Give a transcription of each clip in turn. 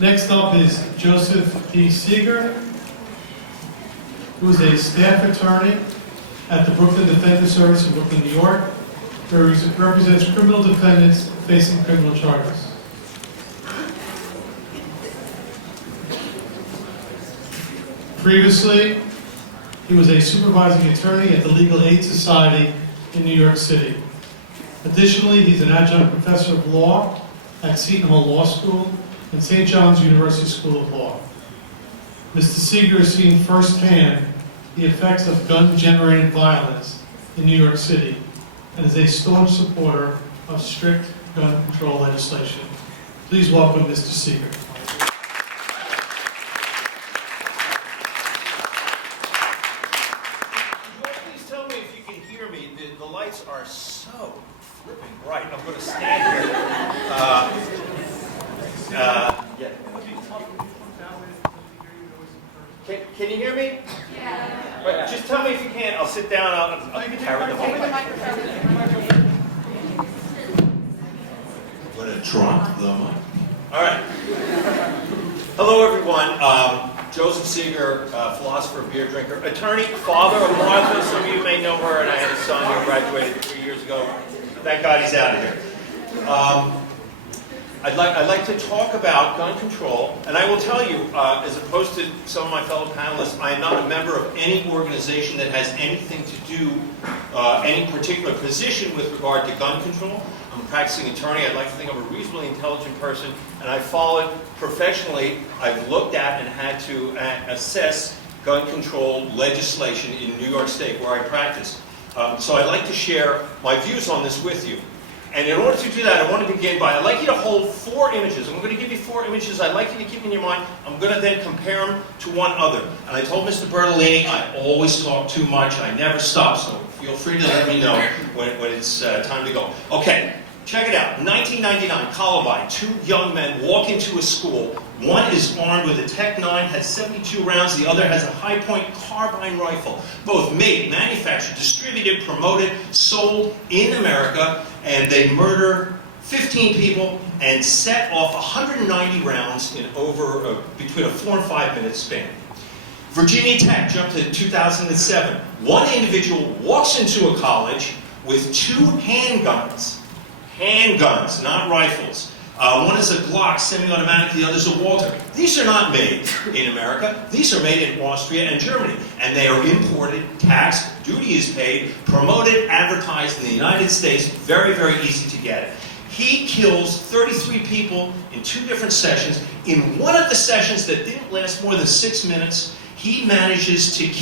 Next up is Joseph P. Seiger, who is a staff attorney at the Brooklyn Defender Service in Brooklyn, New York, where he represents criminal defendants facing criminal charges. Previously, he was a supervising attorney at the Legal Aid Society in New York City. Additionally, he's an adjunct professor of law at Seton Hall Law School and St. John's University School of Law. Mr. Seiger has seen firsthand the effects of gun-generated violence in New York City and is a staunch supporter of strict gun control legislation. Please welcome Mr. Seiger. Please tell me if you can hear me. The lights are so flipping bright. I'm going to stand here. Yeah. Can you hear me? Yeah. Right, just tell me if you can. I'll sit down. I'll carry the microphone. I'm going to drop the mic. All right. Hello, everyone. Joseph Seiger, philosopher, beer drinker, attorney, father of Martha. Some of you may know her, and I had a son who graduated 3 years ago. Thank God he's out of here. I'd like to talk about gun control, and I will tell you, as opposed to some of my fellow panelists, I am not a member of any organization that has anything to do, any particular position with regard to gun control. I'm a practicing attorney. I'd like to think I'm a reasonably intelligent person, and I followed professionally. I've looked at and had to assess gun control legislation in New York State, where I practice. So I'd like to share my views on this with you. And in order to do that, I want to begin by, I'd like you to hold 4 images. I'm going to give you 4 images I'd like you to keep in your mind. I'm going to then compare them to one other. And I told Mr. Bertolini, I always talk too much. I never stop, so feel free to let me know when it's time to go. Okay, check it out. 1999, Columbine. 2 young men walk into a school. One is armed with a Tech 9, has 72 rounds. The other has a high-point carbine rifle. Both made, manufactured, distributed, promoted, sold in America, and they murder 15 people and set off 190 rounds in over between a 4 and 5 minute span. Virginia Tech jumped to 2007. One individual walks into a college with 2 handguns. Handguns, not rifles. One is a Glock semi-automatic, the other is a Walter. These are not made in America. These are made in Austria and Germany. And they are imported, taxed, duty is paid, promoted, advertised in the United States. Very, very easy to get. He kills 33 people in 2 different sessions. In one of the sessions that didn't last more than 6 minutes, he manages to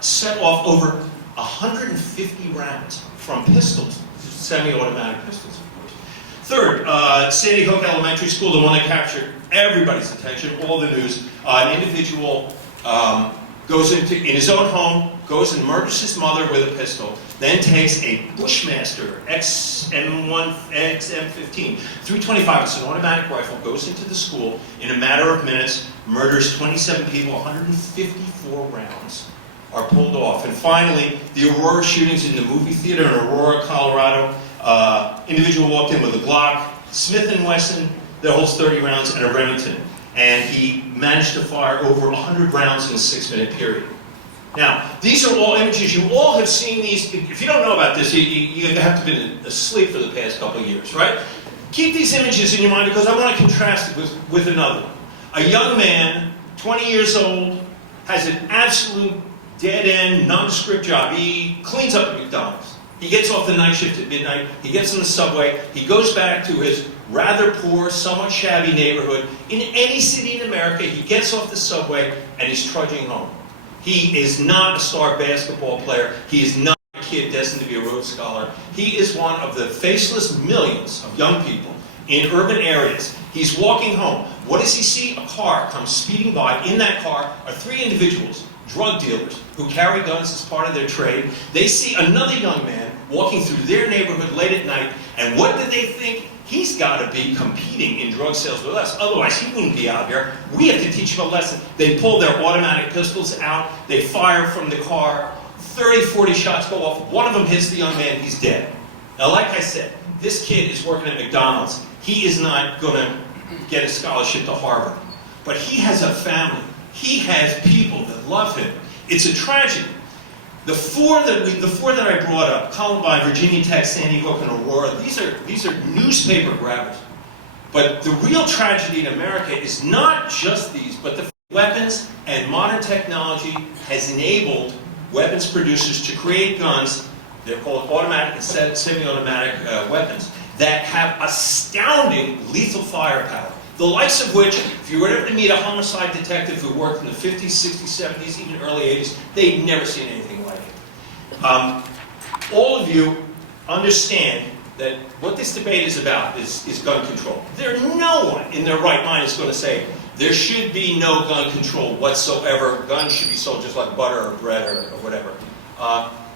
set off over 150 rounds from pistols, semi-automatic pistols. Third, Sandy Hook Elementary School, the one that captured everybody's attention, all the news. An individual goes in his own home, goes and murders his mother with a pistol, then takes a Bushmaster XM15, 325, it's an automatic rifle, goes into the school in a matter of minutes, murders 27 people, 154 rounds are pulled off. And finally, the Aurora shootings in the movie theater in Aurora, Colorado. Individual walked in with a Glock, Smith & Wesson that holds 30 rounds, and a Remington. And he managed to fire over 100 rounds in a 6-minute period. Now, these are all images. You all have seen these. If you don't know about this, you have to have been asleep for the past couple of years, right? Keep these images in your mind because I want to contrast it with another. A young man, 20 years old, has an absolute dead-end, nondescript job. He cleans up at McDonald's. He gets off the night shift at midnight. He gets on the subway. He goes back to his rather poor, somewhat shabby neighborhood. In any city in America, he gets off the subway and he's trudging home. He is not a star basketball player. He is not a kid destined to be a Rhodes Scholar. He is one of the faceless millions of young people in urban areas. He's walking home. What does he see? A car comes speeding by. In that car are 3 individuals, drug dealers, who carry guns as part of their trade. They see another young man walking through their neighborhood late at night, and what do they think? He's got to be competing in drug sales with us, otherwise he wouldn't be out here. We have to teach him a lesson. They pull their automatic pistols out, they fire from the car, 30, 40 shots go off, one of them hits the young man, he's dead. Now like I said, this kid is working at McDonald's. He is not going to get a scholarship to Harvard. But he has a family. He has people that love him. It's a tragedy. The four that I brought up, Columbine, Virginia Tech, Sandy Hook, and Aurora, these are newspaper grabbers. But the real tragedy in America is not just these, but the weapons and modern technology has enabled weapons producers to create guns, they're called automatic and semi-automatic weapons, that have astounding lethal firepower. The likes of which, if you were ever to meet a homicide detective who worked in the 50s, 60s, 70s, even early 80s, they'd never seen anything like it. All of you understand that what this debate is about is gun control. No one in their right mind is going to say there should be no gun control whatsoever. Guns should be sold just like butter or bread or whatever.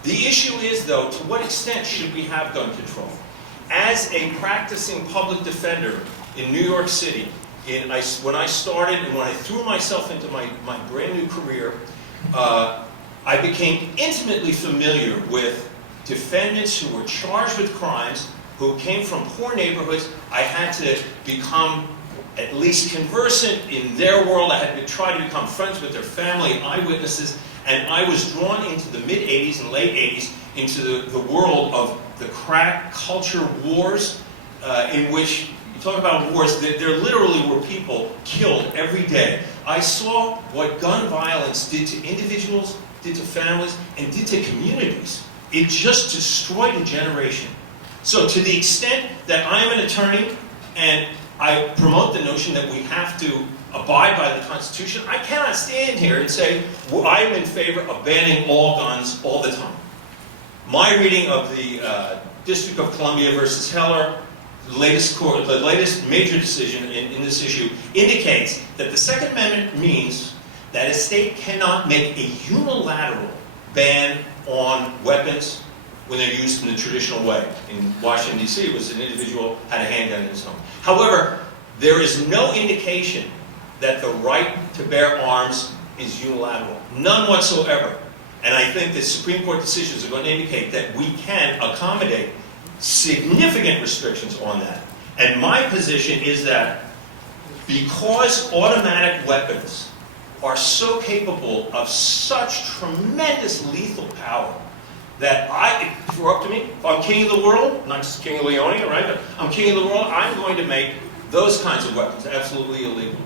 The issue is, though, to what extent should we have gun control? As a practicing public defender in New York City, when I started and when I threw myself into my brand new career, I became intimately familiar with defendants who were charged with crimes, who came from poor neighborhoods. I had to become at least conversant in their world. I had to try to become friends with their family, eyewitnesses, and I was drawn into the mid-'80s and late '80s into the world of the crack culture wars, in which, you talk about wars, there literally were people killed every day. I saw what gun violence did to individuals, did to families, and did to communities. It just destroyed a generation. So to the extent that I'm an attorney and I promote the notion that we have to abide by the Constitution, I cannot stand here and say, well, I'm in favor of banning all guns all the time. My reading of the District of Columbia versus Heller, the latest major decision in this issue, indicates that the Second Amendment means that a state cannot make a unilateral ban on weapons when they're used in the traditional way. In Washington, D.C., it was an individual had a handgun in his home. However, there is no indication that the right to bear arms is unilateral. None whatsoever. And I think that Supreme Court decisions are going to indicate that we can accommodate significant restrictions on that. And my position is that because automatic weapons are so capable of such tremendous lethal power, that if it were up to me, if I'm king of the world, not just king of Leonia, right, but I'm king of the world, I'm going to make those kinds of weapons absolutely illegal.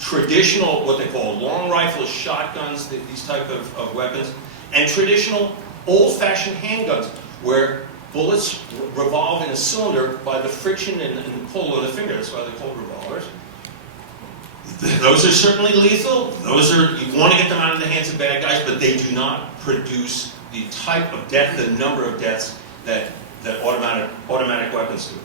Traditional, what they call long rifles, shotguns, these type of weapons, and traditional old-fashioned handguns, where bullets revolve in a cylinder by the friction and the pull of the finger. That's why they're called revolvers. Those are certainly lethal. You want to get them out of the hands of bad guys, but they do not produce the type of death, the number of deaths that automatic weapons do.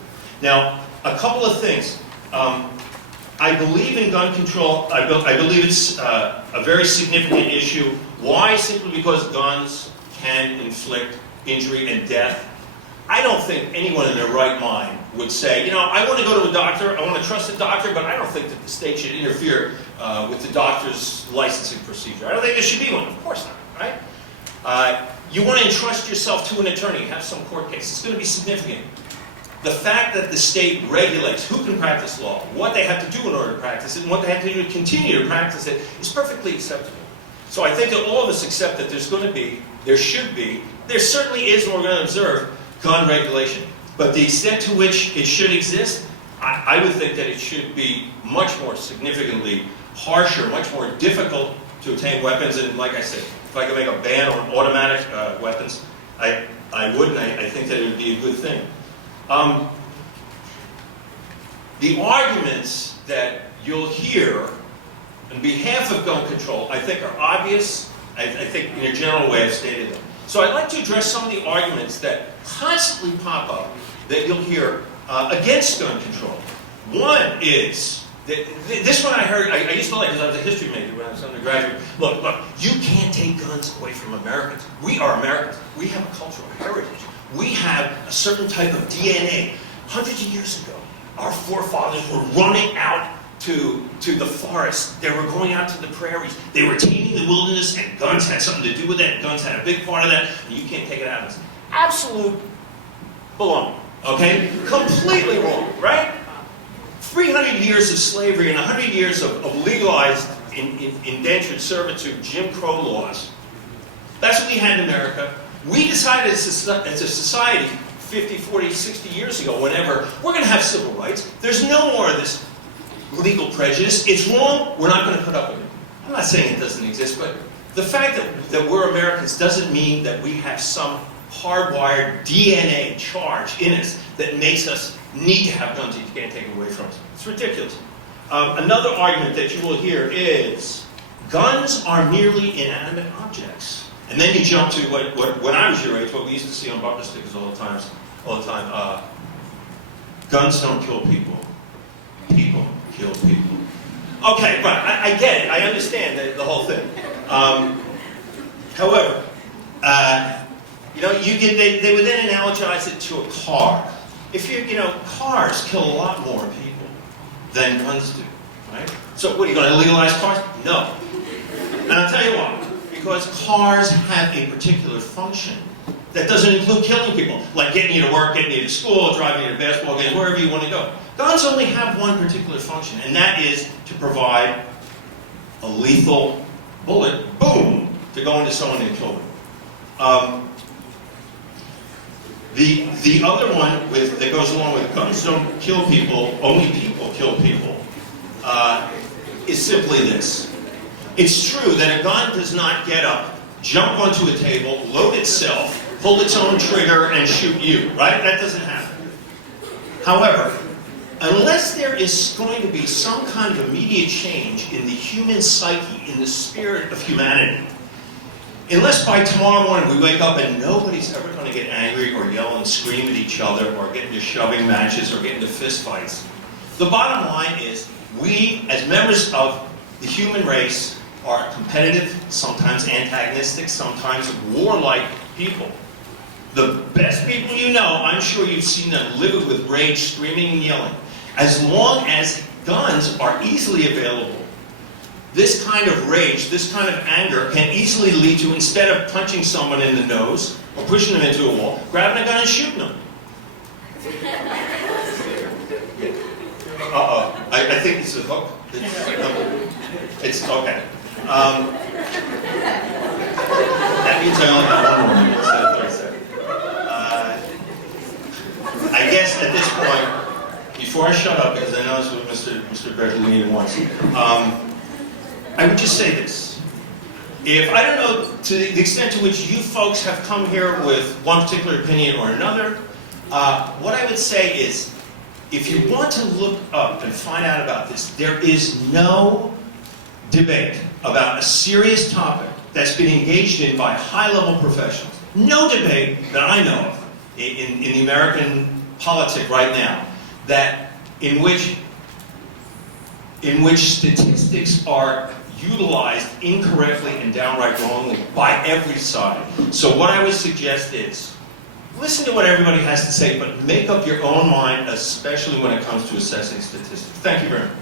Now, a couple of things. I believe in gun control. I believe it's a very significant issue. Why? Simply because guns can inflict injury and death. I don't think anyone in their right mind would say, I want to go to a doctor, I want to trust a doctor, but I don't think that the state should interfere with the doctor's licensing procedure. I don't think there should be one. Of course not, right? You want to entrust yourself to an attorney, have some court case. It's going to be significant. The fact that the state regulates who can practice law, what they have to do in order to practice it, and what they have to do to continue to practice it is perfectly acceptable. So I think that all of us accept that there should be, there certainly is, and we're going to observe, gun regulation. But the extent to which it should exist, I would think that it should be much more significantly harsher, much more difficult to obtain weapons. And like I said, if I could make a ban on automatic weapons, I would, and I think that it would be a good thing. The arguments that you'll hear on behalf of gun control, I think, are obvious. I think in a general way I've stated them. So I'd like to address some of the arguments that constantly pop up that you'll hear against gun control. One is, this one I heard, I used to like, because I was a history major when I was undergraduate. Look, you can't take guns away from Americans. We are Americans. We have a cultural heritage. We have a certain type of DNA. Hundreds of years ago, our forefathers were running out to the forest. They were going out to the prairies. They were taming the wilderness, and guns had something to do with that. Guns had a big part of that, and you can't take it out of us. Absolute baloney, okay? Completely wrong, right? 300 years of slavery and 100 years of legalized indentured servitude, Jim Crow laws. That's what we had in America. We decided as a society 50, 40, 60 years ago, whenever, we're going to have civil rights. There's no more of this legal prejudice. It's wrong. We're not going to put up with it. I'm not saying it doesn't exist, but the fact that we're Americans doesn't mean that we have some hardwired DNA charge in us that makes us need to have guns that you can't take away from us. It's ridiculous. Another argument that you will hear is guns are merely inanimate objects. And then you jump to what when I was your age, what we used to see on bumper stickers all the time. Guns don't kill people. People kill people. Okay, right. I get it. I understand the whole thing. However, they would then analogize it to a car. Cars kill a lot more people than guns do, right? So what, are you going to legalize cars? No. And I'll tell you why. Because cars have a particular function that doesn't include killing people, like getting you to work, getting you to school, driving you to basketball games, wherever you want to go. Guns only have one particular function, and that is to provide a lethal bullet, boom, to go into someone and kill them. The other one that goes along with guns don't kill people, only people kill people, is simply this. It's true that a gun does not get up, jump onto a table, load itself, pull its own trigger, and shoot you, right? That doesn't happen. However, unless there is going to be some kind of immediate change in the human psyche, in the spirit of humanity, unless by tomorrow morning we wake up and nobody's ever going to get angry or yell and scream at each other or get into shoving matches or get into fist fights, the bottom line is we, as members of the human race, are competitive, sometimes antagonistic, sometimes warlike people. The best people you know, I'm sure you've seen them livid with rage, screaming and yelling. As long as guns are easily available, this kind of rage, this kind of anger can easily lead to, instead of punching someone in the nose or pushing them into a wall, grabbing a gun and shooting them. Uh-oh. I think it's a hook. It's okay. That means I only got one more minute instead of 30 seconds. I guess at this point, before I shut up, because I know this is what Mr. Bertolini wants, I would just say this. If, I don't know, to the extent to which you folks have come here with one particular opinion or another, what I would say is, if you want to look up and find out about this, there is no debate about a serious topic that's been engaged in by high-level professionals. No debate that I know of in the American politic right now in which statistics are utilized incorrectly and downright wrongly by every side. So what I would suggest is, listen to what everybody has to say, but make up your own mind, especially when it comes to assessing statistics. Thank you very much.